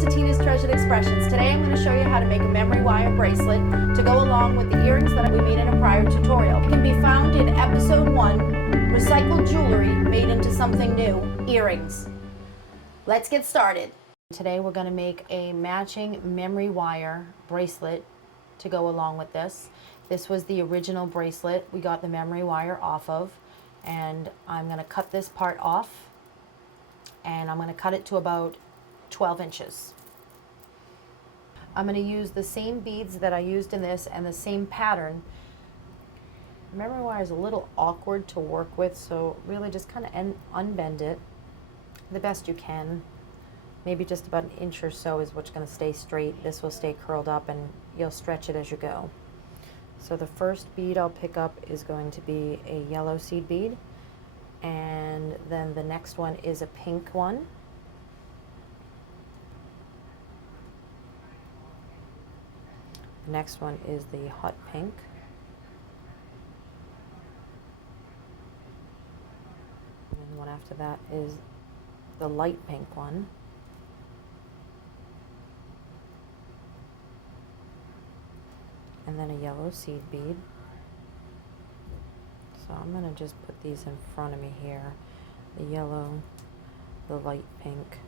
to Tina's Treasured Expressions. Today I'm going to show you how to make a memory wire bracelet to go along with the earrings that we made in a prior tutorial. It can be found in episode 1, recycled jewelry made into something new, earrings. Let's get started. Today we're going to make a matching memory wire bracelet to go along with this. This was the original bracelet we got the memory wire off of, and I'm going to cut this part off, and I'm going to cut it to about 12 inches. I'm going to use the same beads that I used in this and the same pattern. Memory wire is a little awkward to work with, so really just kind of unbend it the best you can. Maybe just about an inch or so is what's going to stay straight. This will stay curled up and you'll stretch it as you go. So the first bead I'll pick up is going to be a yellow seed bead, and then the next one is a pink one. The next one is the hot pink. And the one after that is the light pink one. And then a yellow seed bead. So I'm going to just put these in front of me here. The yellow, the light pink,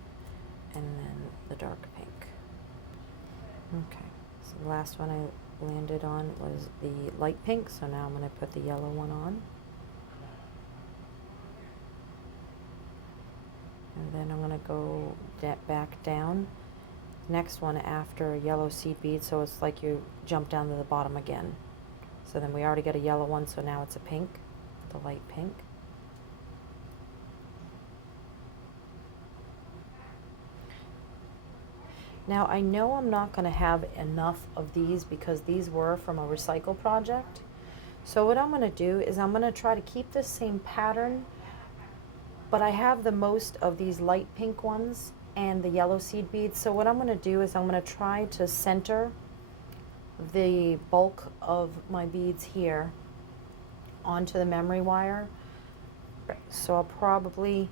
and then the dark pink. Okay, so the last one I landed on was the light pink, so now I'm going to put the yellow one on. And then I'm going to go back down. Next one after a yellow seed bead, so it's like you jump down to the bottom again. So then we already got a yellow one, so now it's a pink, the light pink. Now I know I'm not going to have enough of these because these were from a recycle project. So what I'm going to do is I'm going to try to keep this same pattern, but I have the most of these light pink ones and the yellow seed beads. So what I'm going to do is I'm going to try to center the bulk of my beads here onto the memory wire. So I'll probably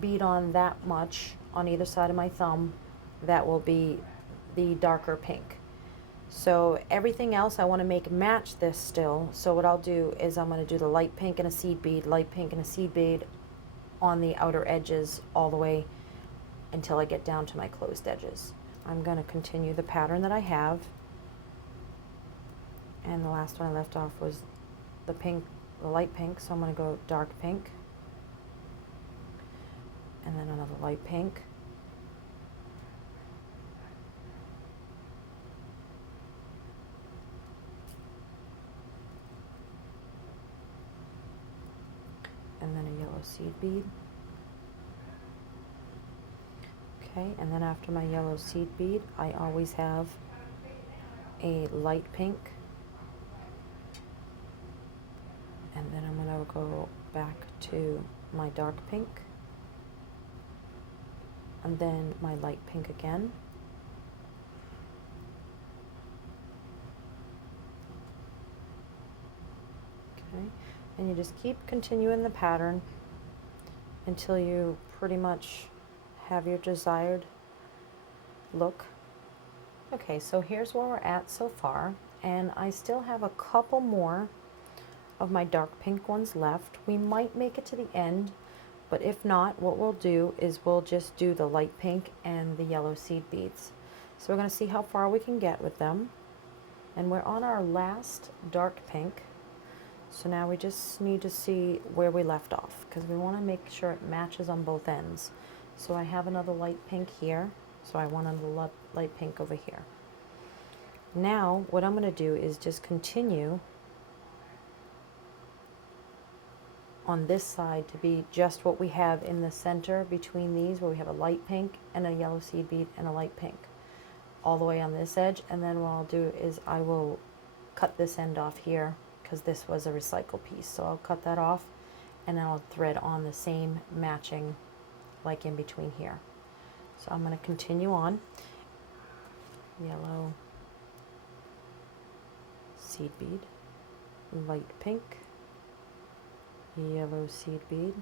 bead on that much on either side of my thumb. That will be the darker pink. So everything else I want to make match this still. So what I'll do is I'm going to do the light pink and a seed bead, light pink and a seed bead on the outer edges all the way until I get down to my closed edges. I'm going to continue the pattern that I have, and the last one I left off was the pink, the light pink, so I'm going to go dark pink, and then another light pink, and then a yellow seed bead. Okay, and then after my yellow seed bead, I always have a light pink, and then I'm going to go back to my dark pink, and then my light pink again, okay, and you just keep continuing the pattern until you pretty much have your desired look. Okay, so here's where we're at so far, and I still have a couple more of my dark pink ones left. We might make it to the end, but if not, what we'll do is we'll just do the light pink and the yellow seed beads. So we're going to see how far we can get with them, and we're on our last dark pink. So now we just need to see where we left off, because we want to make sure it matches on both ends. So I have another light pink here, so I want another light pink over here. Now what I'm going to do is just continue on this side to be just what we have in the center between these, where we have a light pink and a yellow seed bead and a light pink all the way on this edge. And then what I'll do is I will cut this end off here, because this was a recycle piece, so I'll cut that off and then I'll thread on the same matching like in between here. So I'm going to continue on. Yellow seed bead, light pink, yellow seed bead.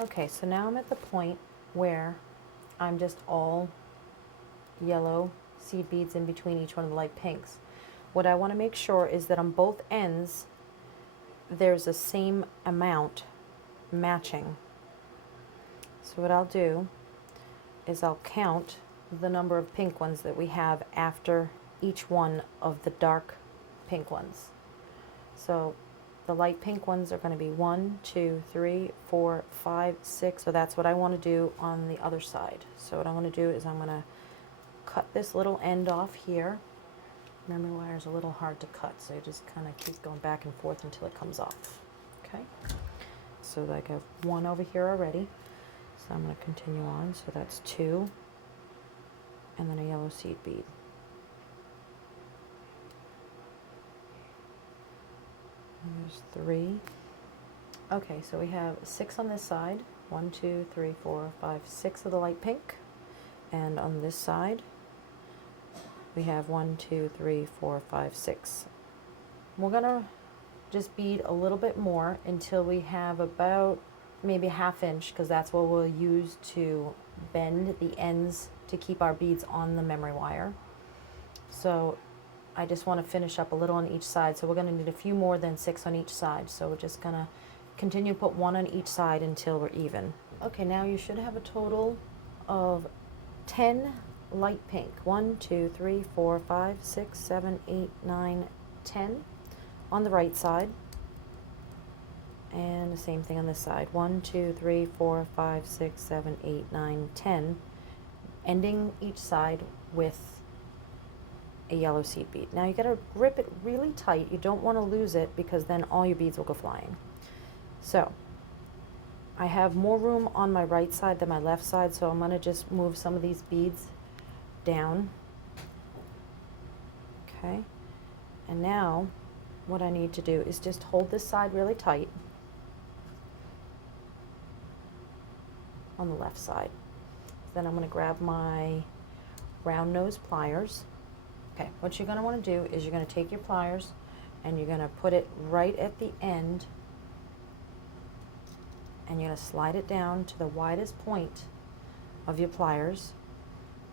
Okay, so now I'm at the point where I'm just all yellow seed beads in between each one of the light pinks. What I want to make sure is that on both ends there's the same amount matching. So what I'll do is I'll count the number of pink ones that we have after each one of the dark pink ones. So the light pink ones are going to be 1, 2, 3, 4, 5, 6. So that's what I want to do on the other side. So what I want to do is I'm going to cut this little end off here. Memory wire is a little hard to cut, so you just kind of keep going back and forth until it comes off. Okay, so I got one over here already, so I'm going to continue on. So that's 2, and then a yellow seed bead. And there's 3. Okay, so we have 6 on this side. 1, 2, 3, 4, 5, 6 of the light pink, and on this side we have 1, 2, 3, 4, 5, 6. We're gonna just bead a little bit more until we have about maybe a ½ inch, because that's what we'll use to bend the ends to keep our beads on the memory wire. So I just want to finish up a little on each side, so we're going to need a few more than 6 on each side. So we're just going to continue to put 1 on each side until we're even. Okay, now you should have a total of 10 light pink. 1, 2, 3, 4, 5, 6, 7, 8, 9, 10 on the right side, and the same thing on this side. 1, 2, 3, 4, 5, 6, 7, 8, 9, 10, ending each side with a yellow seed bead. Now you got to grip it really tight. You don't want to lose it, because then all your beads will go flying. So I have more room on my right side than my left side, so I'm going to just move some of these beads down. Okay, and now what I need to do is just hold this side really tight on the left side. Then I'm going to grab my round nose pliers. Okay, what you're going to want to do is you're going to take your pliers and you're going to put it right at the end, and you're going to slide it down to the widest point of your pliers,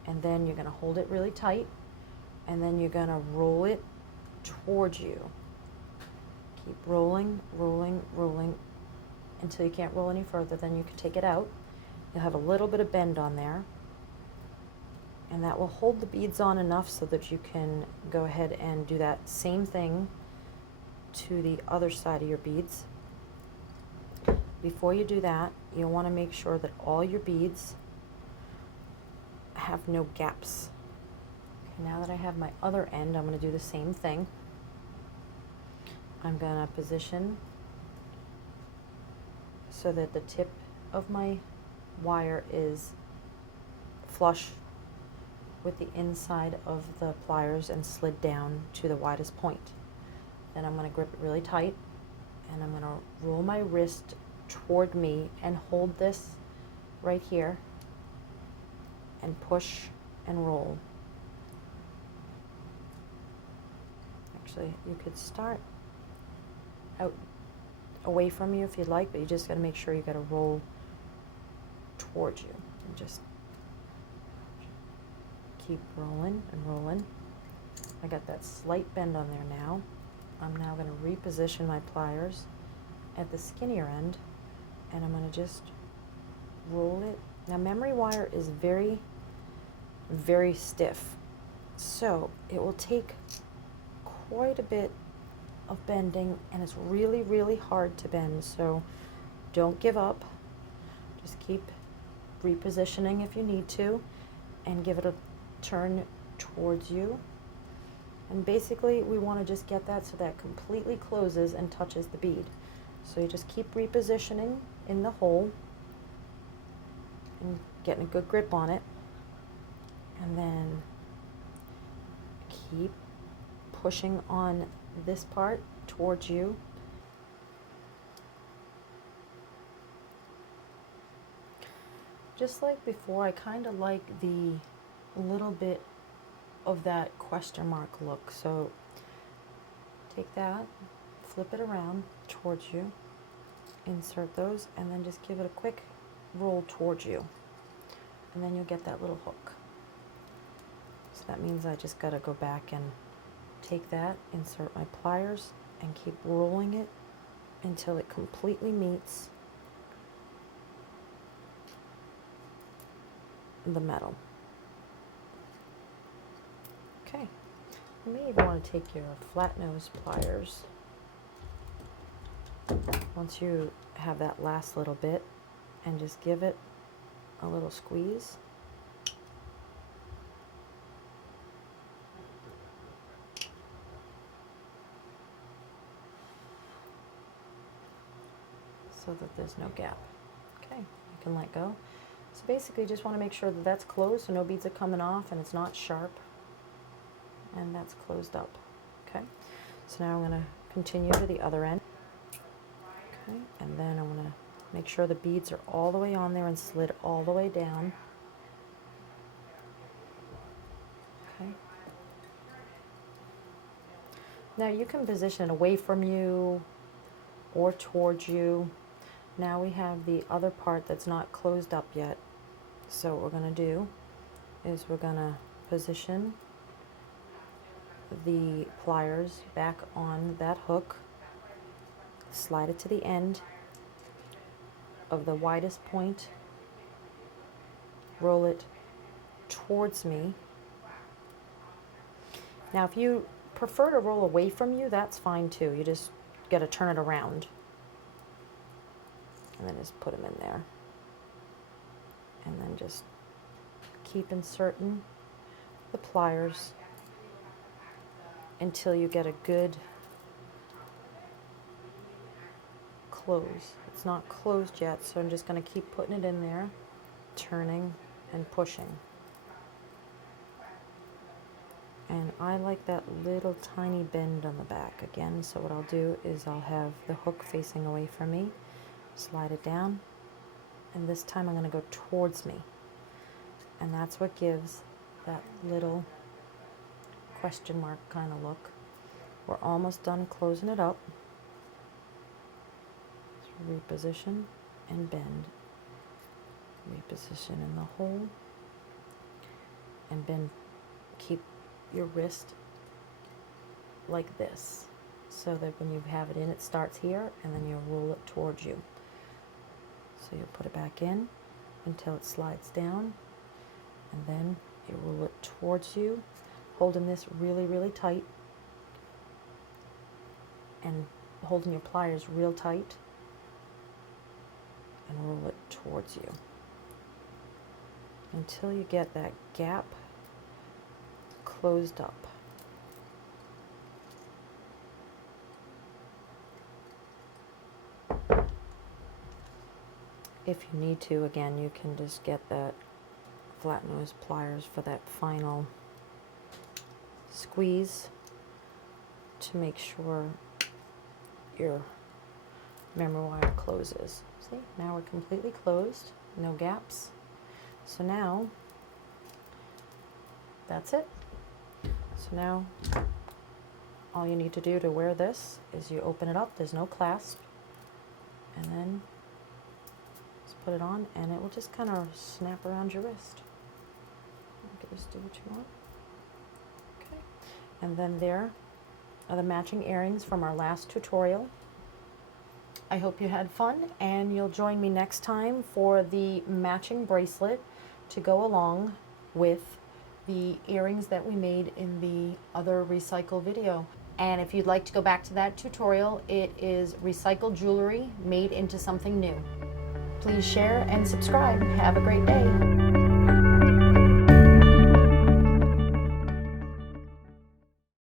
and then you're going to hold it really tight, and then you're going to roll it towards you. Keep rolling, rolling, rolling until you can't roll any further. Then you can take it out. You'll have a little bit of bend on there, and that will hold the beads on enough so that you can go ahead and do that same thing to the other side of your beads. Before you do that, you'll want to make sure that all your beads have no gaps. Okay, now that I have my other end, I'm going to do the same thing. I'm going to position so that the tip of my wire is flush with the inside of the pliers and slid down to the widest point. Then I'm going to grip it really tight, and I'm going to roll my wrist toward me and hold this right here and push and roll. Actually, you could start out away from you if you'd like, but you just got to make sure you got to roll towards you, and just keep rolling and rolling. I got that slight bend on there now. I'm now going to reposition my pliers at the skinnier end, and I'm going to just roll it. Now memory wire is very, very stiff, so it will take quite a bit of bending, and it's really, really hard to bend. So don't give up. Just keep repositioning if you need to, and give it a turn towards you. And basically we want to just get that so that it completely closes and touches the bead. So you just keep repositioning in the hole and getting a good grip on it, and then keep pushing on this part towards you. Just like before, I kind of like the little bit of that question mark look. So take that, flip it around towards you, insert those, and then just give it a quick roll towards you. and then you'll get that little hook. So that means I just got to go back and take that, insert my pliers, and keep rolling it until it completely meets the metal. Okay, you may even want to take your flat nose pliers once you have that last little bit and just give it a little squeeze. So that there's no gap. Okay, you can let go. So basically you just want to make sure that that's closed so no beads are coming off and it's not sharp, and that's closed up. Okay, so now I'm going to continue to the other end. Okay, and then I'm going to make sure the beads are all the way on there and slid all the way down. Okay. Now you can position it away from you or towards you. Now we have the other part that's not closed up yet. So what we're going to do is we're going to position the pliers back on that hook, slide it to the end of the widest point, roll it towards me. Now if you prefer to roll away from you, that's fine too. You just got to turn it around and then just put them in there, and then just keep inserting the pliers until you get a good close. It's not closed yet, so I'm just going to keep putting it in there, turning and pushing. And I like that little tiny bend on the back again, so what I'll do is I'll have the hook facing away from me, slide it down, and this time I'm going to go towards me, and that's what gives that little question mark kind of look. We're almost done closing it up. So reposition and bend, reposition in the hole and bend. Keep your wrist like this so that when you have it in, it starts here and then you'll roll it towards you. So you'll put it back in until it slides down, and then you roll it towards you, holding this really, really tight and holding your pliers real tight, and roll it towards you until you get that gap closed up. If you need to, again, you can just get that flat nose pliers for that final squeeze to make sure your memory wire closes. See, now we're completely closed, no gaps. So now that's it. So now all you need to do to wear this is you open it up, there's no clasp, and then just put it on and it will just kind of snap around your wrist. You can just do what you want. Okay. And then there are the matching earrings from our last tutorial. I hope you had fun, and you'll join me next time for the matching bracelet to go along with the earrings that we made in the other recycle video. And if you'd like to go back to that tutorial, it is recycled jewelry made into something new. Please share and subscribe. Have a great day.